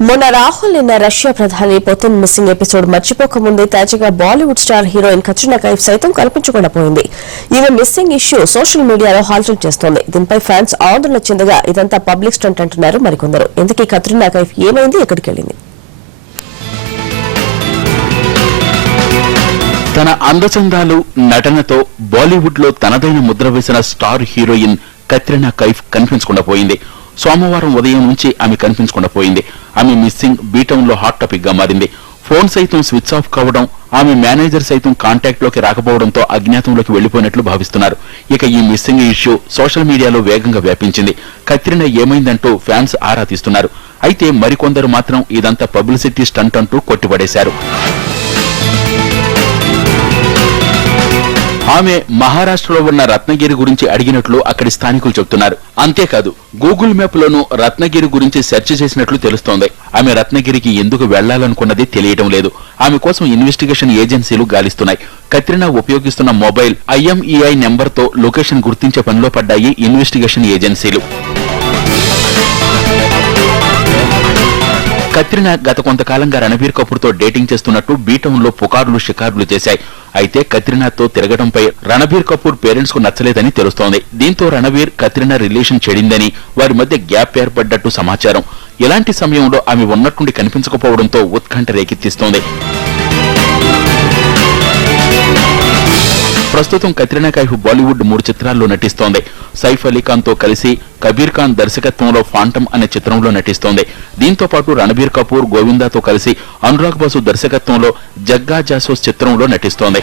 మొన్న రాహుల్ నిన్న రష్యా ప్రధాని పుతిన్ మిస్సింగ్ ఎపిసోడ్ మర్చిపోకముందే తాజాగా బాలీవుడ్ స్టార్ హీరోయిన్ కత్రినా కైఫ్ సైతం కల్పించకుండా పోయింది. ఈమె మిస్సింగ్ ఇష్యూ సోషల్ మీడియాలో హల్చల్ చేస్తోంది. దీనిపై ఫ్యాన్స్ ఆందోళన చెందగా ఇదంతా పబ్లిక్ స్టంట్ అంటున్నారు మరికొందరు. ఇంతకీ కత్రినా కైఫ్ ఏమైంది, ఎక్కడికి వెళ్లింది? తన అందచందాలు, నటనతో బాలీవుడ్ లో తనదైన ముద్ర వేసిన స్టార్ హీరోయిన్ కత్రినా కైఫ్ కనిపించకుండా పోయింది. సోమవారం ఉదయం నుంచి ఆమె కనిపించకుండా పోయింది. ఆమె మిస్సింగ్ బీటౌన్ లో హాట్ టాపిక్ గా మారింది. ఫోన్ సైతం స్విచ్ ఆఫ్ కావడం, ఆమె మేనేజర్ సైతం కాంటాక్ట్ లోకి రాకపోవడంతో అజ్ఞాతంలోకి వెళ్లిపోయినట్లు భావిస్తున్నారు. ఇక ఈ మిస్సింగ్ ఇష్యూ సోషల్ మీడియాలో వేగంగా వ్యాపించింది. కత్రినా ఏమైందంటూ ఫ్యాన్స్ ఆరా తీస్తున్నారు. అయితే మరికొందరు మాత్రం ఇదంతా పబ్లిసిటీ స్టంట్ అంటూ కొట్టిపడేశారు. ఆమె మహారాష్ట్రలో ఉన్న రత్నగిరి గురించి అడిగినట్లు అక్కడి స్థానికులు చెబుతున్నారు. అంతేకాదు గూగుల్ మ్యాప్ లోనూ రత్నగిరి గురించి సెర్చ్ చేసినట్లు తెలుస్తోంది. ఆమె రత్నగిరికి ఎందుకు వెళ్లాలనుకున్నది తెలియడం లేదు. ఆమె కోసం ఇన్వెస్టిగేషన్ ఏజెన్సీలు గాలిస్తున్నాయి. కత్రినా ఉపయోగిస్తున్న మొబైల్ IMEI నెంబర్ తో లొకేషన్ గుర్తించే పనిలో పడ్డాయి ఇన్వెస్టిగేషన్ ఏజెన్సీలు. కత్రినా గత కొంతకాలంగా రణబీర్ కపూర్ తో డేటింగ్ చేస్తున్నట్టు బీటౌన్ లో పుకార్లు షికార్లు చేశాయి. అయితే కత్రినాతో తిరగడంపై రణబీర్ కపూర్ పేరెంట్స్ కు నచ్చలేదని తెలుస్తోంది. దీంతో రణబీర్ కత్రినా రిలేషన్ చెడిందని, వారి మధ్య గ్యాప్ ఏర్పడ్డట్టు సమాచారం. ఇలాంటి సమయంలో ఆమె ఉన్నట్టుండి కనిపించకపోవడంతో ఉత్కంఠ రేకెత్తిస్తోంది. ప్రస్తుతం కత్రినా కైఫ్ బాలీవుడ్ 3 చిత్రాల్లో నటిస్తోంది. సైఫ్ అలీ ఖాన్ తో కలిసి కబీర్ ఖాన్ దర్శకత్వంలో ఫాంటమ్ అనే చిత్రంలో నటిస్తోంది. దీంతో పాటు రణబీర్ కపూర్, గోవిందాతో కలిసి అనురాగ్ బాసు దర్శకత్వంలో జగ్గా జాసోస్ చిత్రంలో నటిస్తోంది.